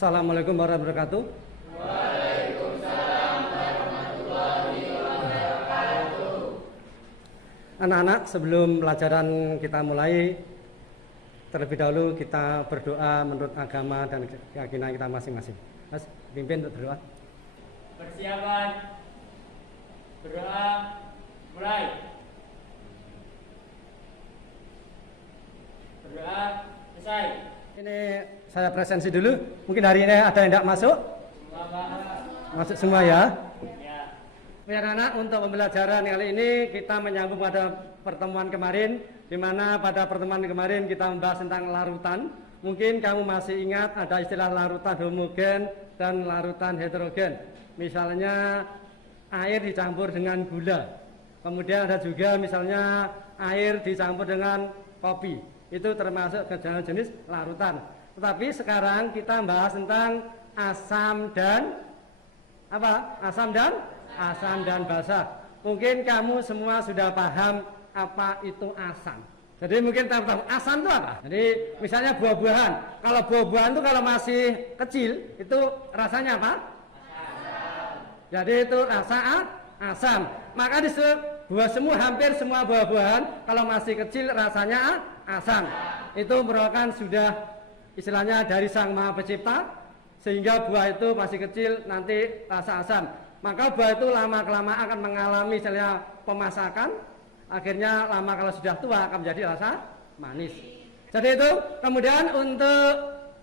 Assalamualaikum warahmatullahi wabarakatuh. Waalaikumsalam warahmatullahi wabarakatuh. Anak-anak, sebelum pelajaran kita mulai, terlebih dahulu kita berdoa menurut agama dan keyakinan kita masing-masing. Mas, pimpin untuk berdoa. Persiapan berdoa mulai. Berdoa selesai. Ini saya presensi dulu. Mungkin hari ini ada yang tidak masuk? Masuk semua ya. Ya anak, untuk pembelajaran kali ini kita menyambung pada pertemuan kemarin, di mana pada pertemuan kemarin kita membahas tentang larutan. Mungkin kamu masih ingat ada istilah larutan homogen dan larutan heterogen. Misalnya air dicampur dengan gula. Kemudian ada juga misalnya air dicampur dengan kopi. Itu termasuk ke jenis larutan. Tetapi sekarang kita membahas tentang asam dan apa? Asam dan basa. Mungkin kamu semua sudah paham apa itu asam. Jadi mungkin tahu asam itu apa? Jadi misalnya buah-buahan. Kalau buah-buahan itu kalau masih kecil itu rasanya apa? Asam. Jadi itu rasa asam. Maka disebut hampir semua buah-buahan kalau masih kecil rasanya asam. Itu merupakan sudah istilahnya dari Sang Maha Pencipta, sehingga buah itu masih kecil nanti rasa asam. Maka buah itu lama-kelamaan akan mengalami misalnya pemasakan, akhirnya lama kalau sudah tua akan menjadi rasa manis. Jadi itu, kemudian untuk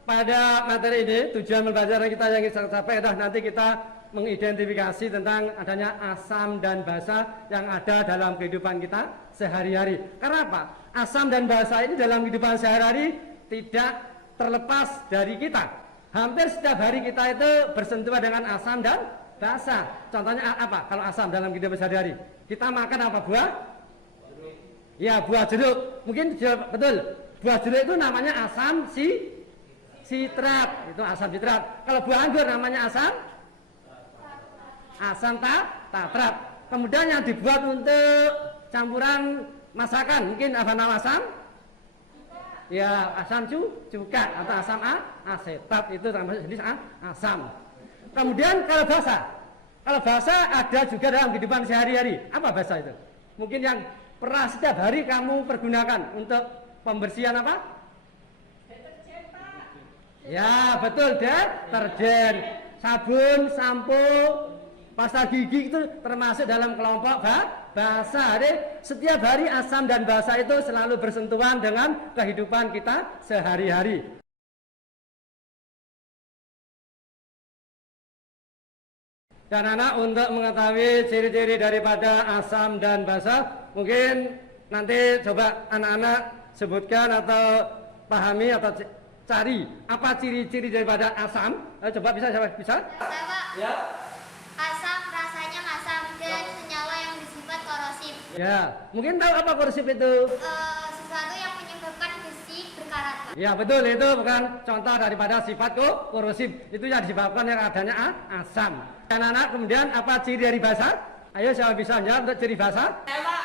pada materi ini, tujuan pembelajaran kita yang kita capai adalah nanti kita mengidentifikasi tentang adanya asam dan basa yang ada dalam kehidupan kita sehari-hari. Karena apa? Asam dan basa ini dalam kehidupan sehari-hari tidak terlepas dari kita. Hampir setiap hari kita itu bersentuhan dengan asam dan basa. Contohnya apa? Kalau asam dalam kehidupan sehari-hari, kita makan apa? Buah? Ya, buah jeruk. Mungkin betul. Buah jeruk itu namanya asam sitrat. Itu asam sitrat. Kalau buah anggur namanya asam tatrat. Kemudian yang dibuat untuk campuran masakan, mungkin apa nama asam? Ya, asam cuka atau asam asetat, itu termasuk jenis asam. Kemudian kalau basa ada juga dalam kehidupan sehari-hari. Apa basa itu? Mungkin yang pernah setiap hari kamu pergunakan untuk pembersihan apa? Deterjen, Pak. Ya, betul, deterjen, sabun, sampo, pasta gigi itu termasuk dalam kelompok basa. Jadi setiap hari asam dan basa itu selalu bersentuhan dengan kehidupan kita sehari-hari. Dan anak, untuk mengetahui ciri-ciri daripada asam dan basa, mungkin nanti coba anak-anak sebutkan atau pahami atau cari apa ciri-ciri daripada asam. Coba bisa? Ya. Asam rasanya asam dan senyawa yang bersifat korosif. Ya, mungkin tahu apa korosif itu? Sesuatu yang menyebabkan besi berkarat. Ya, betul, itu bukan contoh daripada sifat korosif. Itu yang disebabkan yang adanya asam. Anak-anak, kemudian apa ciri dari basa? Ayo, siapa bisa menjawab untuk ciri basa? Saya, Pak,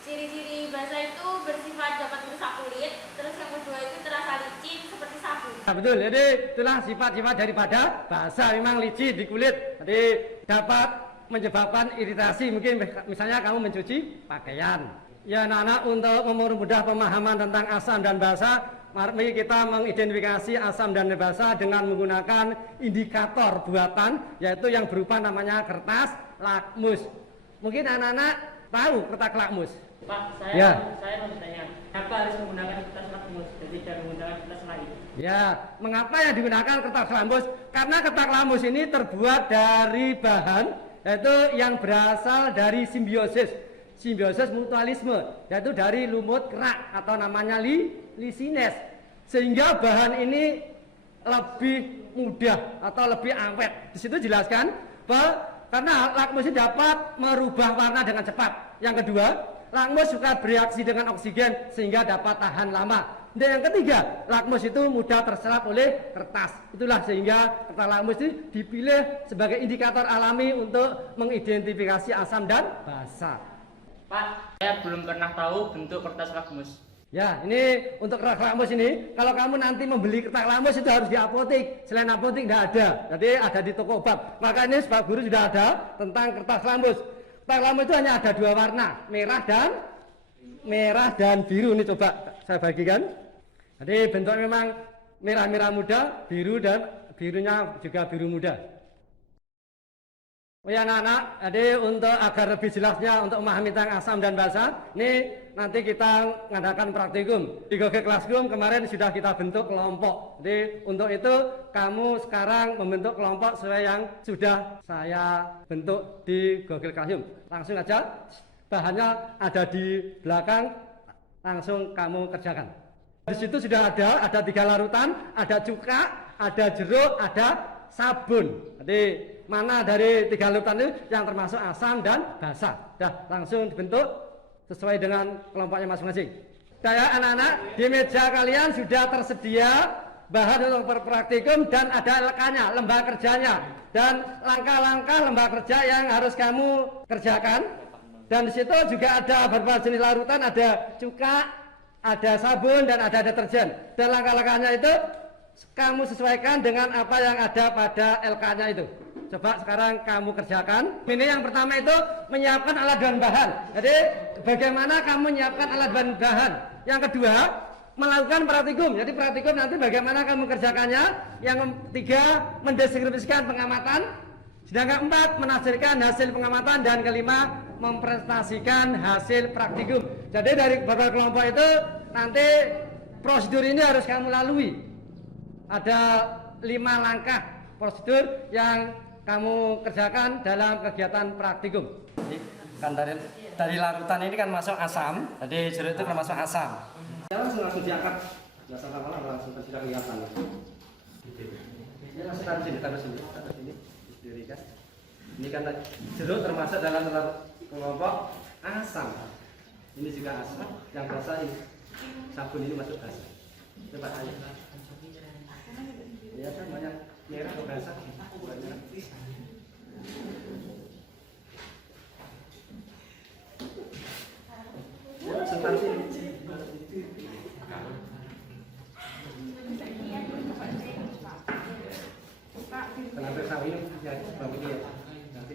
ciri-ciri basa itu bersifat dapat merusak kulit. Terus yang kedua itu terasa licin seperti sabun. Nah, betul, jadi itulah sifat-sifat daripada basa, memang licin di kulit. Jadi dapat menyebabkan iritasi, mungkin misalnya kamu mencuci pakaian. Ya anak-anak, untuk mempermudah pemahaman tentang asam dan basa, mari kita mengidentifikasi asam dan basa dengan menggunakan indikator buatan, yaitu yang berupa namanya kertas lakmus. Mungkin anak-anak tahu kertas lakmus? Pak, saya mau bertanya, kenapa harus menggunakan kertas lakmus dan tidak menggunakan kertas lain? Ya, mengapa yang digunakan kertas lakmus? Karena kertas lakmus ini terbuat dari bahan, yaitu yang berasal dari simbiosis mutualisme, yaitu dari lumut kerak atau namanya lisines, sehingga bahan ini lebih mudah atau lebih awet. Di situ jelaskan bahwa karena lakmus ini dapat merubah warna dengan cepat. Yang kedua, lakmus suka bereaksi dengan oksigen sehingga dapat tahan lama. Dan yang ketiga, lakmus itu mudah terserap oleh kertas. Itulah sehingga kertas lakmus ini dipilih sebagai indikator alami untuk mengidentifikasi asam dan basa. Pak, saya belum pernah tahu bentuk kertas lakmus. Ya, ini untuk kertas lamus ini. Kalau kamu nanti membeli kertas lamus itu harus di apotek. Selain apotek tidak ada. Jadi ada di toko obat. Maka ini Pak Guru sudah ada tentang kertas lamus. Kertas lamus itu hanya ada dua warna, merah dan biru. Ini coba saya bagikan. Jadi bentuknya memang merah-merah muda, biru dan birunya juga biru muda. Oh ya anak-anak, jadi untuk agar lebih jelasnya untuk memahami tentang asam dan basa, ini nanti kita mengadakan praktikum. Di Google Classroom kemarin sudah kita bentuk kelompok. Jadi untuk itu kamu sekarang membentuk kelompok sesuai yang sudah saya bentuk di Google Classroom. Langsung aja, bahannya ada di belakang, langsung kamu kerjakan. Di situ sudah ada 3 larutan, ada cuka, ada jeruk, ada sabun. Jadi mana dari 3 larutan itu yang termasuk asam dan basa. Dah langsung dibentuk sesuai dengan kelompoknya masing-masing. Saya anak-anak di meja kalian sudah tersedia bahan untuk praktikum dan ada LK-nya, lembar kerjanya dan langkah-langkah lembar kerja yang harus kamu kerjakan. Dan di situ juga ada beberapa jenis larutan, ada cuka, ada sabun dan ada deterjen. Dan langkah-langkahnya itu kamu sesuaikan dengan apa yang ada pada LK-nya itu. Coba sekarang kamu kerjakan. Ini yang pertama itu menyiapkan alat dan bahan. Jadi bagaimana kamu menyiapkan alat dan bahan. Yang kedua melakukan praktikum. Jadi praktikum nanti bagaimana kamu kerjakannya. Yang ketiga mendeskripsikan pengamatan. Sedangkan keempat menafsirkan hasil pengamatan dan kelima mempresentasikan hasil praktikum. Jadi dari beberapa kelompok itu nanti prosedur ini harus kamu lalui. Ada 5 langkah prosedur yang kamu kerjakan dalam kegiatan praktikum. Kan dari larutan ini kan masuk asam, jadi jeruk itu termasuk asam. Langsung diangkat, nggak salah malah langsung sudah kelihatan. Ini langsung taruh sini, didirikan. Ini kan jeruk termasuk dalam kelompok asam. Ini juga asam, yang basa ini sabun ini masuk asam. Coba ayo. Ya kan banyak merah atau basah. Ya, substansi kenapa tahu ini ya bagus ya nanti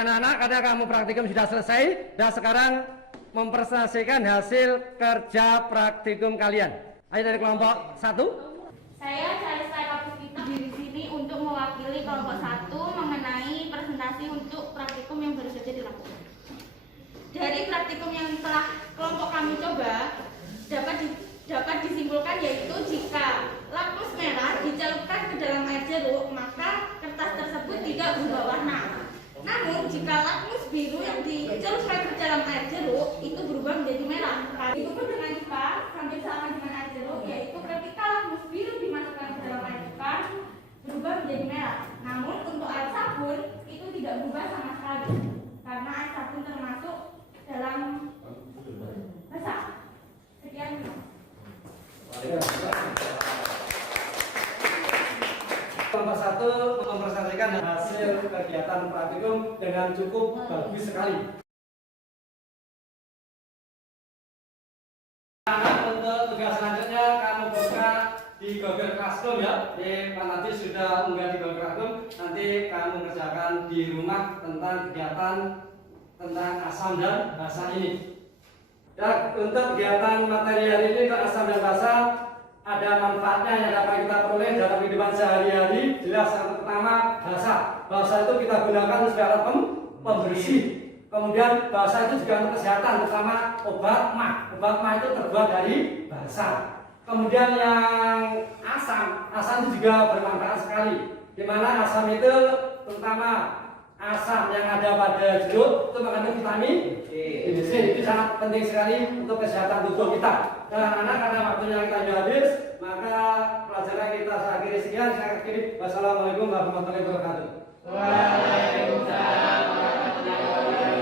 anak-anak, karena kamu praktikum sudah selesai dan sekarang mempresentasikan hasil kerja praktikum kalian. Ayo dari kelompok 1. Saya Charissa Kapusita di sini untuk mewakili kelompok 1 mengenai presentasi untuk praktikum yang baru saja dilakukan. Dari praktikum yang telah kelompok kami coba dapat disimpulkan yaitu jika lakmus merah dicelupkan ke dalam air jeruk maka kertas tersebut tidak berubah warna. Namun jika lakmus biru yang dicelupkan ke dalam air jeruk itu berubah menjadi merah. Itu pun dengan cuka hampir sama dengan air jeruk, yaitu ketika lakmus biru dimasukkan ke dalam air cuka berubah menjadi merah. Namun untuk air sabun itu tidak berubah sama sekali karena air sabun termasuk dalam basah. Sekian. Kelompok 1 mempresentasikan hasil kegiatan praktikum dengan cukup bagus sekali. Untuk tugas selanjutnya kamu buka di Google Classroom ya. Jadi nanti sudah unggah di Google Classroom. Nanti kamu kerjakan di rumah tentang kegiatan tentang asam dan basa ini. Ya, untuk kegiatan materi hari ini untuk asam dan basa ada manfaatnya yang dapat kita peroleh dalam kehidupan sehari-hari. Jelas yang pertama basa. Basa itu kita gunakan sebagai alat pembersih. Kemudian basa itu juga untuk kesehatan, terutama obat mah. Obat mah itu terbuat dari basa. Kemudian yang asam itu juga bermanfaat sekali. Di mana asam itu terutama asam yang ada pada jeruk itu mengandung vitamin C. Itu sangat penting sekali untuk kesehatan tubuh kita. Dan anak, karena waktunya kita sudah habis, maka pelajaran kita saya akhiri sekian. Saya akhiri. Wassalamualaikum warahmatullahi wabarakatuh. Waalaikumsalam warahmatullahi wabarakatuh.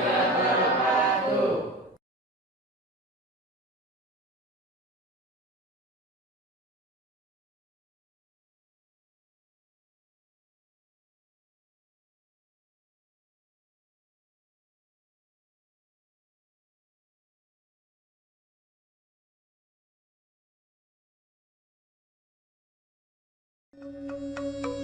Thank you.